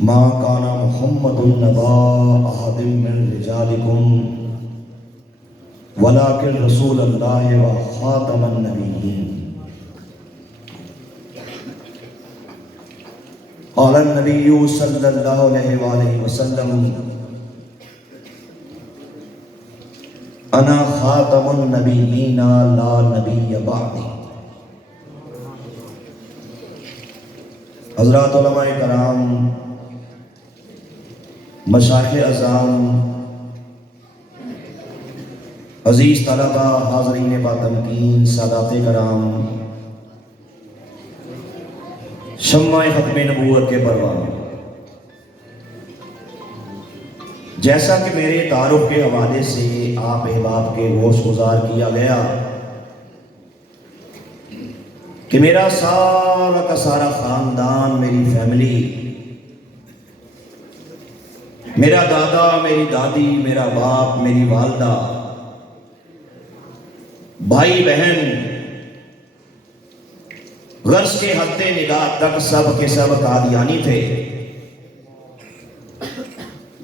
ما كان محمد نبا أحد من رجالكم ولكن رسول الله وخاتم النبيين. قال النبي صلى الله عليه وآله وسلم أنا خاتم النبيين لا نبي بعدي. حضرات علماء کرام، مشائخ اعظام، عزیز طلبہ، حاضرین باتمکین، سادات کرام، شمع ختم نبوت کے پروانوں، جیسا کہ میرے تعارف کے حوالے سے آپ احباب کے ہوش گزار کیا گیا کہ میرا سارا کا سارا خاندان، میری فیملی، میرا دادا، میری دادی، میرا باپ، میری والدہ، بھائی بہن، غرض کے حد نگاہ تک سب کے سب قادیانی تھے۔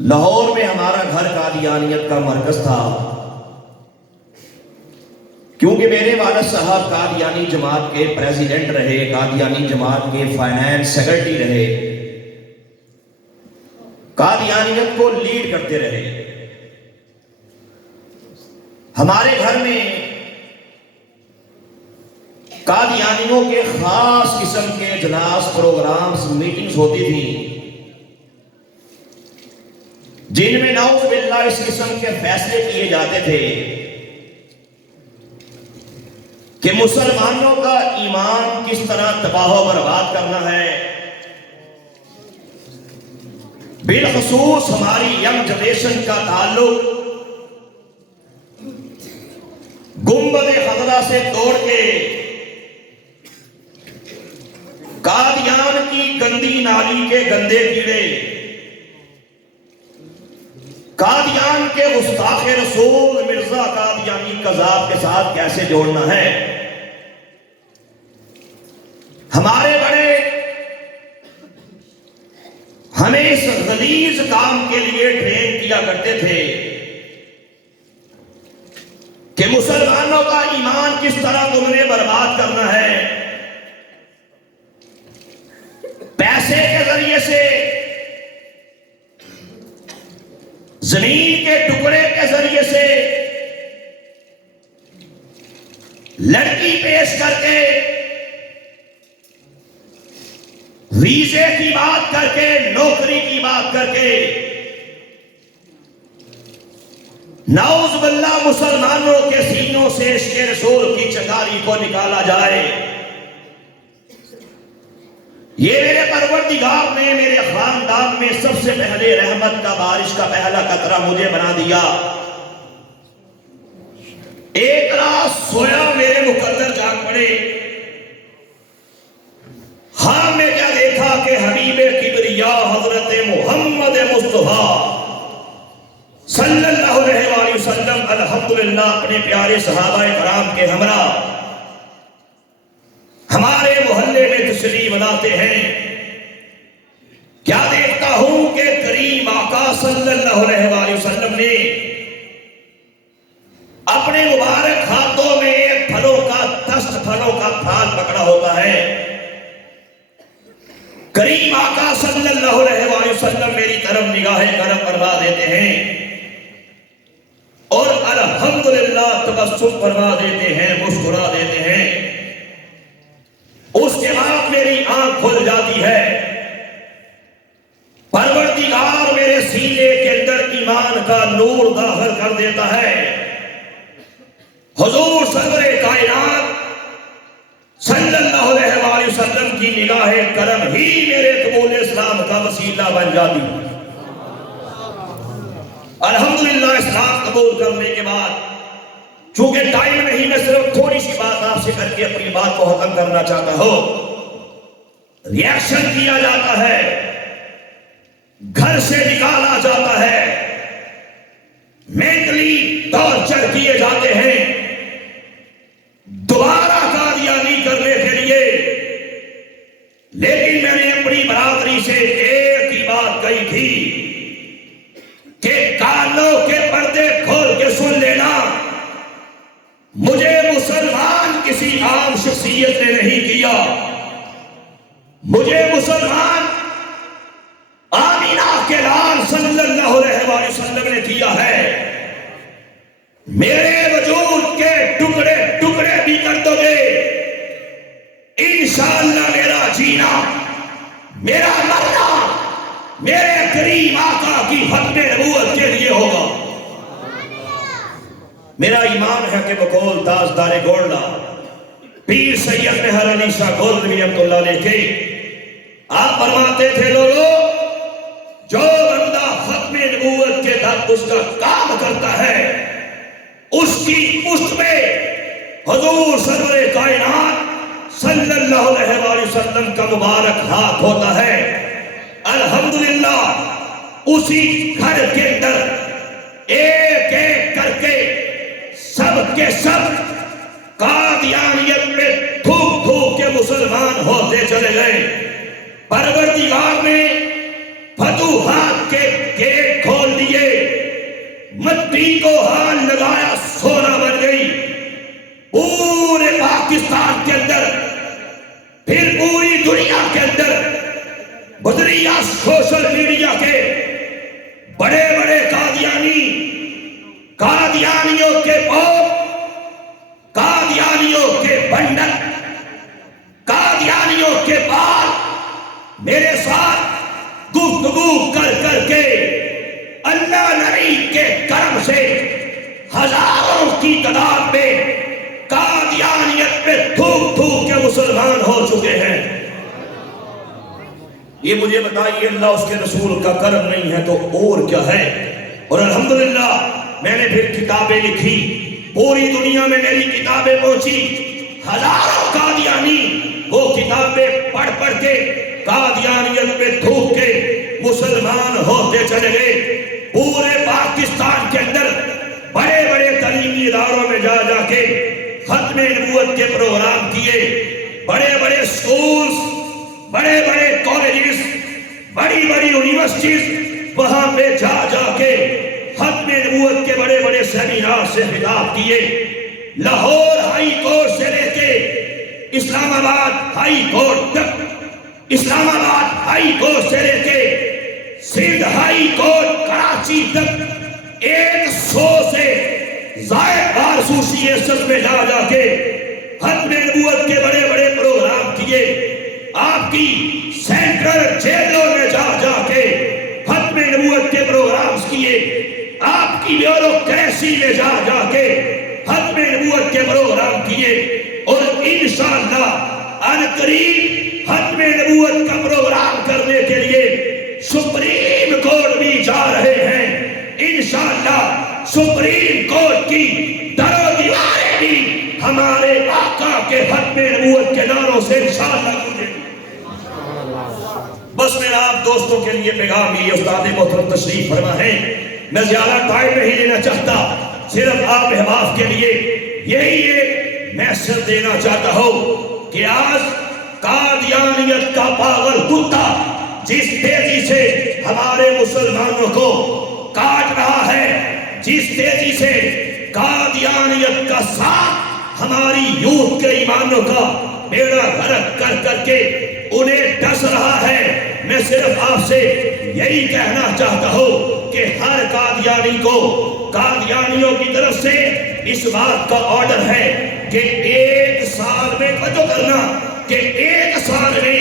لاہور میں ہمارا گھر قادیانیت کا مرکز تھا، کیونکہ میرے والد صاحب قادیانی جماعت کے پریزیڈنٹ رہے، قادیانی جماعت کے فائنانس سیکرٹری رہے، قادیانیت کو لیڈ کرتے رہے۔ ہمارے گھر میں قادیانیوں کے خاص قسم کے اجلاس، پروگرامز، میٹنگز ہوتی تھیں، جن میں نعوذ باللہ اس قسم کے فیصلے کیے جاتے تھے کہ مسلمانوں کا ایمان کس طرح تباہ و برباد کرنا ہے۔ بالخصوص ہماری ینگ جنریشن کا تعلق گنبد خضرا سے توڑ کے قادیان کی گندی نالی کے گندے کیڑے، قادیان کے گستاخ رسول مرزا قادیانی قذاب کے ساتھ کیسے جوڑنا ہے۔ ہمارے بڑے ہمیں اس غلیظ کام کے لیے ٹرین کیا کرتے تھے کہ مسلمانوں کا ایمان کس طرح تم نے برباد کرنا ہے، پیسے کے ذریعے سے، زمین کے ٹکڑے کے ذریعے سے، لڑکی پیش کر کے، ویزے کی بات کر کے، نوکری کی بات کر کے، نعوذ باللہ مسلمانوں کے سینوں سے عشق رسول کی چنگاری کو نکالا جائے۔ یہ میرے پروردگار نے میرے خاندان میں سب سے پہلے رحمت کا، بارش کا پہلا قطرہ مجھے بنا دیا۔ ایک رات سویا، میرے مقدر جاگ پڑے، ہاں میں کیا دیکھا کہ حبیب کبریا حضرت محمد مصطفیٰ صلی اللہ علیہ وآلہ وسلم الحمدللہ اپنے پیارے صحابہ کرام کے ہمراہ ہمارے محلے میں تشریف لاتے ہیں۔ کیا دیکھتا ہوں کہ کریم آقا صلی اللہ علیہ وآلہ وسلم نے اپنے مبارک ہاتھوں میں ایک پھلوں کا دست، پھلوں کا تھال پکڑا ہوتا ہے۔ کریم آقا صلی اللہ علیہ وآلہ وسلم میری طرف نگاہ کرم فرما دیتے ہیں اور الحمدللہ تبسم فرما دیتے ہیں، مسکرا دیتے ہیں۔ اس کے بعد میری آنکھ کھل جاتی ہے، پروردگار میرے سینے کے اندر ایمان کا نور داخل کر دیتا ہے۔ حضور سرور کائنات صلی اللہ علیہ وآلہ وسلم کی نگاہ کرم ہی میرے قبول اسلام کا وسیلہ بن جاتی ہے۔ الحمدللہ اسلام قبول کرنے کے بعد، چونکہ ٹائم نہیں، میں صرف تھوڑی سی بات آپ سے کر کے اپنی بات کو ختم کرنا چاہتا ہوں۔ ریاکشن کیا جاتا ہے، گھر سے نکالا جاتا ہے، مینٹلی ٹارچر کیے جاتے ہیں، دوبارہ قادیانی کرنے کے لیے۔ لیکن میں نے اپنی برادری سے ایک ہی بات گئی تھی کہ کانوں کے پردے کھول کے سن لینا، مجھے مسلمان کسی عام شخصیت نے نہیں کیا، مجھے مسلمان آمینہ کے لال صلی اللہ علیہ وآلہ وسلم نے کیا ہے۔ میرے وجود کے ٹکڑے ٹکڑے بھی کر دو گے، انشاءاللہ میرا جینا، میرا مرنا میرے کریم آقا کی ختم نبوت کے لیے ہوگا۔ میرا ایمان ہے کہ بقول تاجدار گولڈا پیر سید مہر علی شاہ گولڈوی رحمۃ اللہ علیہ کے آپ فرماتے تھے، لوگوں جو بندہ ختم نبوت کے تحت اس کا کام کرتا ہے، اس کی پشت میں حضور سرور کائنات صلی اللہ علیہ وآلہ وسلم کا مبارک ہاتھ ہوتا ہے۔ الحمدللہ اسی گھر کے اندر ایک ایک کر کے سب کے سب قادیانیت میں تھوک تھوک کے مسلمان ہوتے چلے گئے۔ پروردگار نے فتوحات کے گیٹ کھول دیے، مٹی کو ہاتھ لگایا سونا بن گئی پورے پاکستان کے اندر، پھر پوری دنیا کے اندر بدریہ سوشل میڈیا کے بڑے بڑے قادیانیوں کے پوپ، قادیانیوں کے بنڈل، قادیانیوں کے بعد میرے ساتھ گفتگو کر کر کے اللہ نبی کے کرم سے ہزاروں کی تعداد میں قادیانیت میں تھوک تھوک کے مسلمان ہو چکے ہیں۔ یہ مجھے بتائیے اللہ اس کے رسول کا کرم نہیں ہے تو اور کیا ہے؟ اور الحمدللہ میں نے پھر کتابیں لکھی، پوری دنیا میں میری کتابیں پہنچی، ہزاروں قادیانی وہ کتابیں پڑھ پڑھ کے قادیانیت میں تھوک کے مسلمان ہوتے چلے گئے۔ پورے پاکستان کے اندر بڑے بڑے تعلیمی اداروں میں جا جا کے ختم نبوت کے پروگرام کیے، بڑے بڑے سکولز، بڑے بڑے کالجز، بڑی بڑی یونیورسٹیز، وہاں پہ جا جا کے ختم نبوت کے بڑے بڑے سیمینار سے خطاب کیے۔ لاہور ہائی کورٹ سے لے کے اسلام آباد ہائی کورٹ تک، اسلام آباد ہائی کورٹ سے لے کے سندھ ہائی کورٹ کراچی تک 100 سے زائد بار ایسوسییشن میں جا جا کے ختم نبوت کے بڑے بڑے پروگرام کیے۔ آپ کی سینٹرل جیلوں میں جا جا کے ختم نبوت کے پروگرامز کیے، آپ کی بیوروکریسی میں جا جا کے ختم نبوت کے پروگرام کیے، اور انشاءاللہ عنقریب ختم نبوت کا پروگرام کرنے کے لیے سپریم کورٹ بھی جا رہے ہیں۔ انشاءاللہ سپریم کورٹ کی در و دیواریں بھی ہمارے آقا کے ختم نبوت کے نعروں سے انشاءاللہ گونجیں گی۔ بس میرا آپ دوستوں کے لیے پیغام یہ استاد محترم تشریف فرما ہے، میں زیادہ ٹائم نہیں لینا چاہتا، صرف آپ احباب کے لیے یہی ایک میسج دینا چاہتا ہوں کہ آج قادیانیت کا پاگل کتا جس تیزی سے ہمارے مسلمانوں کو کاٹ رہا ہے، جس تیزی سے قادیانیت کا ساتھ ہماری یوتھ کے ایمانوں کا بیڑا غرق کر کر کے انہیں ڈس رہا ہے، میں صرف آپ سے یہی کہنا چاہتا ہوں کہ ہر قادیانی کو قادیانیوں کی طرف سے اس بات کا آرڈر ہے کہ 1 سال میں توجہ کرنا کہ 1 سال میں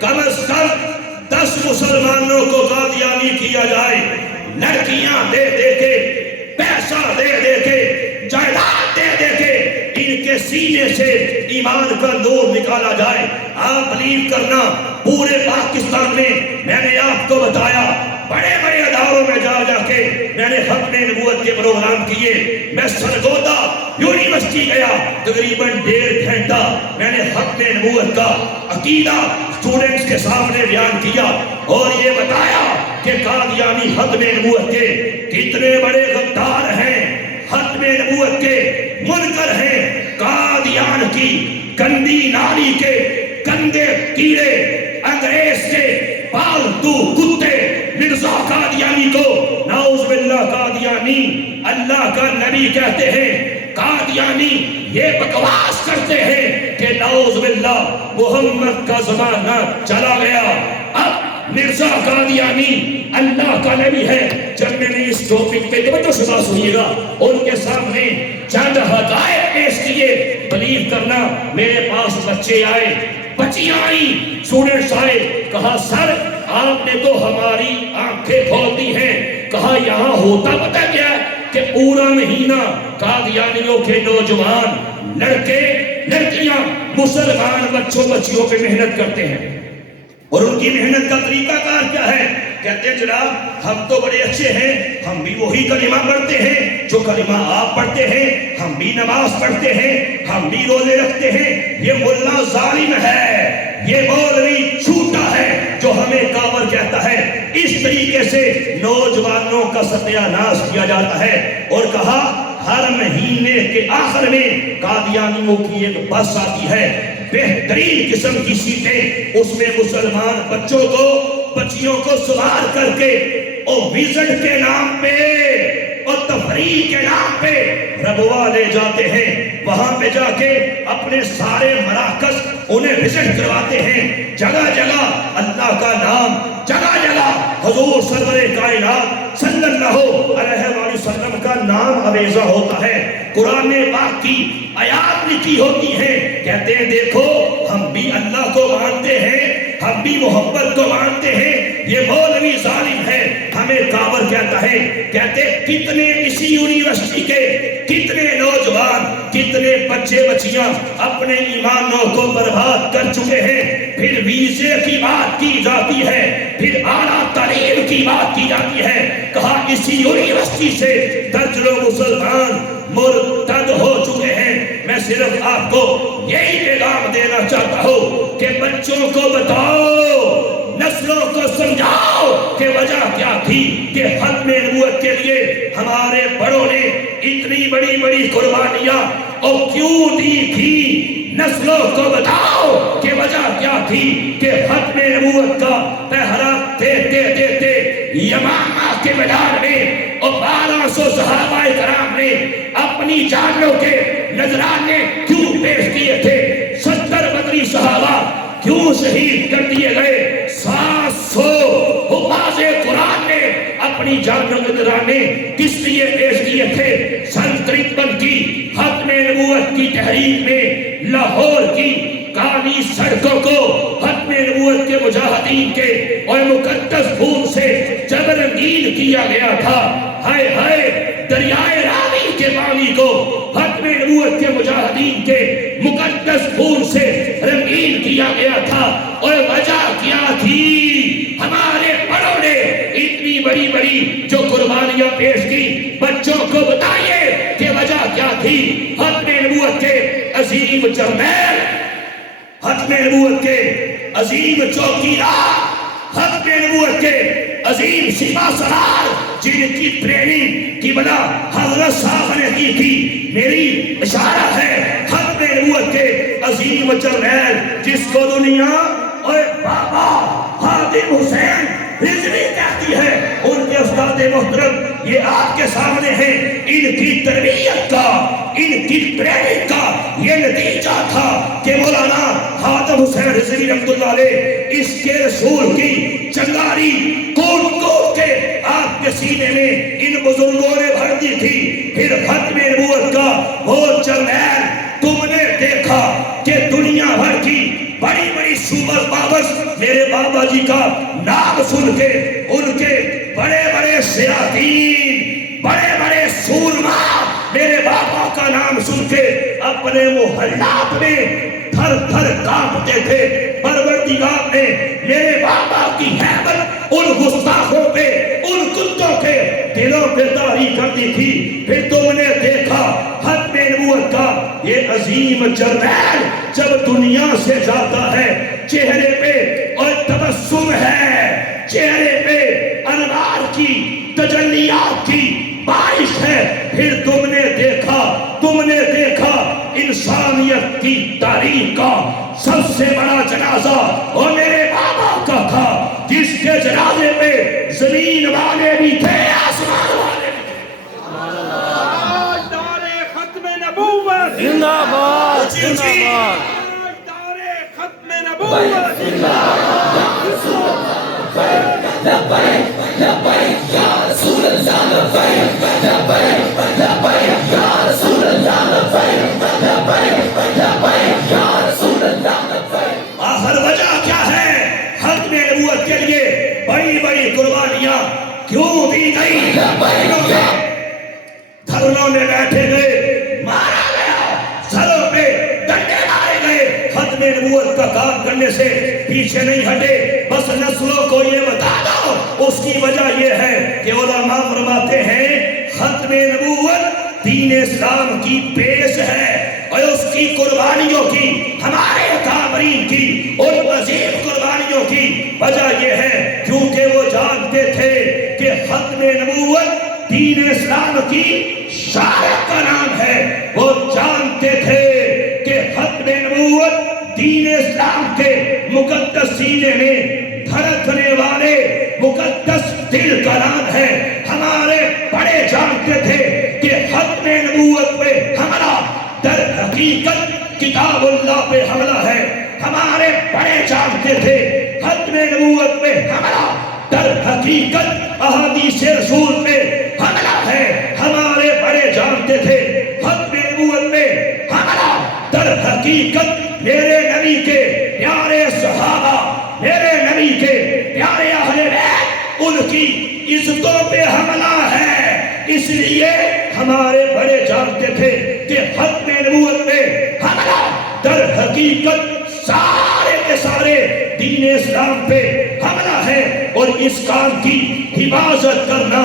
کم از کم 10 مسلمانوں کو قادیانی کیا جائے، لڑکیاں دے دے کے، پیسہ دے دے کے، جائیداد دے دے کے ان کے سینے سے ایمان کا نور نکالا جائے۔ آپ بلیو کرنا پورے پاکستان میں نے آپ کو بتایا بڑے بڑے اداروں میں جا جا کے میں نے ختم نبوت کے پروگرام کیے۔ میں سرگودا یونیورسٹی گیا، تقریباً 1.5 گھنٹہ میں نے ختم نبوت کا عقیدہ اسٹوڈنٹس کے سامنے بیان کیا اور یہ بتایا کہ قادیانی ختم نبوت کے کتنے بڑے غدار ہیں، ختم نبوت کے منکر ہیں، قادیان کی گندی نالی کے گندے کیڑے، انگریز کے پالتو کتے مرزا قادیانی کو نعوذ باللہ قادیانی اللہ کا نبی کہتے ہیں، قادیانی یہ بکواس کرتے ہیں کہ نعوذ باللہ محمد کا زمانہ چلا گیا، اب مرزا قادیانی اللہ کا نبی ہے۔ جب میں نے اس ٹاپک پہ توجہ سے بات سنیے گا، ان کے سامنے چند حقائق پیش کیے، بلیو کرنا میرے پاس بچے آئے، بچیاں آئیں، اسٹوڈنٹس آئے، کہا سر آپ نے تو ہماری آنکھیں کھول دی ہیں، کہا یہاں ہوتا پتہ کیا ہے کہ پورا مہینہ قادیانیوں کے نوجوان لڑکے لڑکیاں مسلمان بچوں بچیوں پہ محنت کرتے ہیں، اور ان کی محنت کا طریقہ کار کیا ہے؟ کہتے ہیں جناب ہم تو بڑے اچھے ہیں، ہم بھی وہی کلمہ پڑھتے ہیں جو کلمہ آپ پڑھتے ہیں، ہم بھی نماز پڑھتے ہیں، ہم بھی روزے رکھتے ہیں، یہ ملا ظالم ہے، یہ مولوی جھوٹا ہے جو ہمیں کافر کہتا ہے۔ اس طریقے سے نوجوانوں کا ستیہ ناش کیا جاتا ہے، اور کہا ہر مہینے کے آخر میں قادیانیوں کی ایک بس آتی ہے، بہترین قسم کی سیٹیں، اس میں مسلمان بچوں کو بچیوں کو سوار کر کے اور وزٹ کے نام پہ اور تفریح کے نام پہ ربوا لے جاتے ہیں، وہاں پہ جا کے اپنے سارے مراکز انہیں وزٹ کرواتے ہیں، جگہ جگہ اللہ کا نام، جگہ جگہ حضور سرور کائنات صلی اللہ علیہ وآلہ وسلم کا نام عویزہ ہوتا ہے، قرآن پاک کی آیات لکھی ہوتی ہیں، کہتے ہیں دیکھو ہم بھی اللہ کو مانتے ہیں، ہم بھی محبت کو مانتے ہیں، یہ مولوی ظالم ہے ہمیں کافر کہتا ہے۔ کہتے کتنے اسی یونیورسٹی کے کتنے نوجوان کتنے بچے بچیاں اپنے ایمانوں کو برباد کر چکے ہیں، پھر ویزے کی بات کی جاتی ہے، پھر اعلیٰ تعلیم کی بات کی جاتی ہے، کہا اسی یونیورسٹی سے درجنوں مسلمان مرتد ہو چکے ہیں۔ میں صرف آپ کو یہی پیغام دینا چاہتا ہوں کہ بچوں کو بتاؤ، نسلوں کو سمجھاؤ کہ وجہ کیا تھی کہ ختم نبوت کے لیے ہمارے بڑوں نے اتنی بڑی بڑی قربانیاں اور کیوں دی تھی، نسلوں کو بتاؤ کہ وجہ کیا تھی کہ ختم نبوت کا پہرا دیتے دیتے یمامہ کے میدان میں اور 1200 صحابہ کرام نے اپنی جانوں کے نذرانے کیوں پیش کیے تھے، 70 بدری صحابہ کیوں شہید کر دیے گئے، 700 حفاظ قرآن نے اپنی جانوں کے نذرانے کس لیے پیش کیے تھے؟ سن 53 کی ختم نبوت کی تحریک میں لاہور کی کالی سڑکوں کو ختم نبوت کے مجاہدین کے اور مقدس خون سے جب رنگین کیا گیا تھا، ہائے ہائے دریائے راوی کے پانی کو ختم نبوت کے مجاہدین کے مقدس خون سے رنگین کیا گیا تھا، اور وجہ کیا تھی؟ ہمارے بڑوں نے اتنی بڑی بڑی جو قربانیاں پیش کی، بچوں کو بتائیے کہ وجہ کیا تھی؟ ختم نبوت کے عظیم جرنیل، ختم نبوت کے عظیم چوکیدار، ختم نبوت کے عظیم سپاہ سالار جن کی ٹریننگ کی بنا حضرت صاحب نے کی تھی، میری اشارہ ہے ختم نبوت کے عظیم جرنیل جس کو دنیا اور بابا خادم حسین رضوی کہتی ہے، ان کے استاد محترم یہ آپ کے سامنے ہیں، ان کی تربیت کا، ان کی ٹریننگ کا یہ نتیجہ تھا کہ مولانا خادم حسین رضوی رحمۃ اللہ علیہ اس کے رسول کی چنگاری کوٹ کوٹ کے آپ کے سینے میں ان بزرگوں نے بھر دی تھی۔ پھر ختم نبوت کا وہ جرنیل تم نے دیکھا کہ دنیا بھر کی بڑی بڑی سپر پاورز میرے بابا جی کا نام سن کے، ان کے بڑے بڑے شیاطین، بڑے بڑے سورما میرے بابا کا نام سن کے اپنے محلات میں تھر تھر کانپتے تھے۔ پروردگار نے میرے بابا کی ہیبت ان گستاخوں پہ، ان کتوں کے دلوں پہ طاری کر دی تھی۔ پھر تم نے دیکھا ختم نبوت کا یہ عظیم جرنیل جب دنیا سے جاتا ہے، چہرے پہ اور تبسم ہے، چہرے پہ انوار کی تجلیات کی بارش ہے۔ پھر تم نے دیکھا انسانیت کی تاریخ کا سب سے بڑا جنازہ وہ میرے بابا کا تھا، جس کے جنازے پہ زمین والے بھی تھے، آسمان والے بھی تھے۔ تاجدار ختم نبوت زندہ باد، زندہ باد۔ تاجدار ختم نبوت آخر وجہ کیا ہے؟ ختم نبوت کے لیے بڑی بڑی قربانیاں کیوں دی گئی؟ دھرنوں میں بیٹھے گئے، مارا گیا، سروں پہ ڈنڈے مارے گئے، ختم نبوت کا کام کرنے سے پیچھے نہیں ہٹے۔ بس نسلوں کو یہ بتا دو، اس کی وجہ یہ ہے کہ علماء فرماتے ہیں ختم نبوت دین اسلام کی پیش ہے، اور اس کی قربانیوں کی، ہمارے اکابرین کی اور عظیم قربانیوں کی وجہ یہ ہے کیونکہ وہ جانتے تھے کہ ختم نبوت دین اسلام کی شارت کا نام ہے۔ وہ جانتے تھے کہ ختم نبوت دین اسلام کے مقدس سینے میں دھڑکنے والے مقدس دل کا نام ہے۔ ہمارے بڑے جانتے تھے کہ ختم نبوت پہ حملہ در حقیقت کتاب اللہ پہ حملہ ہے۔ ہمارے بڑے جانتے تھے ختم نبوت پہ حملہ در حقیقت احادیث رسول پہ حملہ ہے۔ ہمارے بڑے جانتے تھے ختم نبوت پہ حملہ در حقیقت میرے نبی کے پیارے صحابہ، میرے نبی کے پیارے اہل بیت، ان کی عزتوں پہ حملہ ہے۔ اس لیے ہمارے بڑے جانتے تھے کہ ختم نبوت پہ حملہ در حقیقت سارے کے سارے دین اسلام پہ حملہ ہے، اور اس کام کی حفاظت کرنا،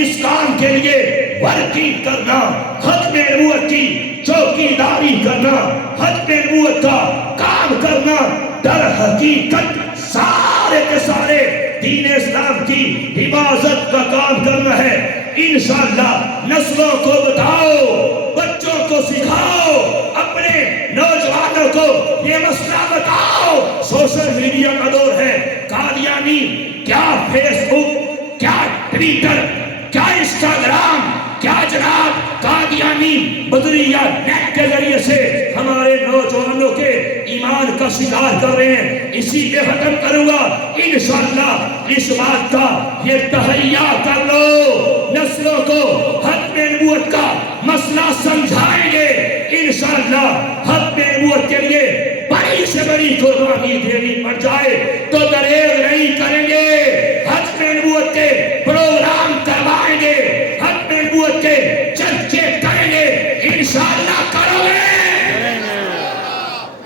اس کام کے لیے ورکنگ کرنا، ختم نبوت کی چوکی داری کرنا، ختم نبوت کا کام کرنا، در حقیقت سارے کے سارے دین اسلام کی حفاظت کا کام کرنا ہے۔ انشاءاللہ نسلوں کو بتاؤ، بچوں کو سکھاؤ، اپنے نوجوانوں کو یہ مسئلہ بتاؤ۔ سوشل میڈیا کا دور ہے، قادیانی کیا فیس بک، کیا ٹویٹر، کیا انسٹاگرام، کیا جناب قادیانی بدریہ نیٹ کے ذریعے سے ہمارے نوجوانوں کے ایمان کا شکار کر رہے ہیں۔ اسی پہ ختم کروں گا انشاءاللہ۔ اس بات کا یہ تہیہ کر لو، نسلوں کو ختم نبوت کا مسئلہ سمجھائیں گے انشاءاللہ۔ ختم نبوت کے لیے بڑی سے بڑی قربانی دینی پڑ جائے تو دریغ نہیں کریں گے۔ ختم نبوت کے پروگرام کروائیں گے، ختم نبوت کے چرچے کریں گے، انشاءاللہ کرو گے،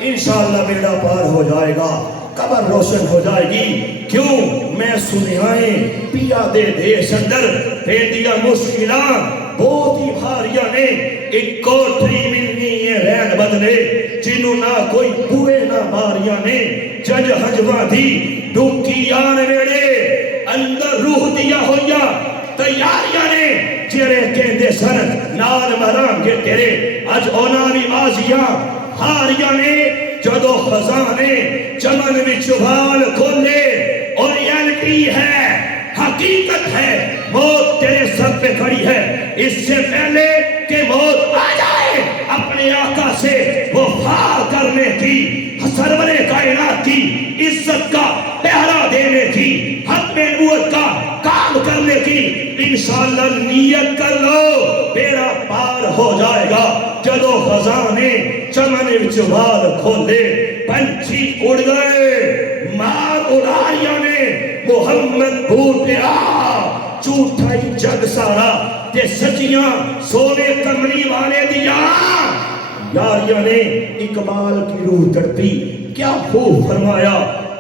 انشاءاللہ بیڑا پار ہو جائے گا، قبر روشن ہو جائے گی۔ کیوں میں سنیائیں پیا دے دیش اندر پیدیا مشکلاں بہت ہی بھاریاں نے، ایک کوٹری ملنی یہ رین بدلے جنہوں نہ کوئی بوئے نہ باریاں نے، جج حجوہ دی ڈوکی آن ویڑے اندر روح دیا ہویا تیاریاں نے، چیرے کہندے سن نال مران گے تیرے اج اوناوی بازیاں ہاریاں نے، جدو خزانے چمن وچ وال کھولے، اور ریالٹی ہے، حقیقت ہے، موت تیرے سر پہ کھڑی ہے۔ اس سے پہلے کہ موت آ جائے اپنے آقا سے وفا کرنے کی، سرور کائنات کی عزت کا پہرا دینے کی، ختم نبوت کا کام کرنے کی انشاءاللہ نیت کر لو، بیڑا پار ہو جائے گا۔ جدو خزانے چمن وچ وال کھولے، پنچھی اڑ گئے، مار اڑاریاں نے محمد بھوٹیا، جھوٹا ہی جگ سارا تے سچیاں سونے کملی والے دیا۔ یاریاں نے اقبال کی روح تڑپی، کیا خوب فرمایا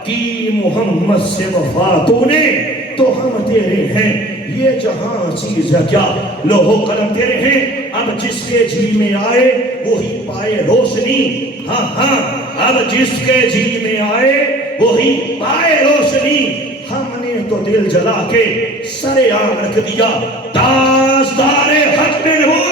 کہ محمد سے وفا تو نے تو ہم تیرے ہیں، یہ جہاں چیز ہے کیا لوہ قلم تیرے ہیں، اب جس کے جی میں آئے وہی پائے روشنی، ہاں ہاں اب جس کے جی میں آئے وہی پائے روشنی، ہم نے تو دل جلا کے سر عام رکھ دیا، تاجدار ختم نبوت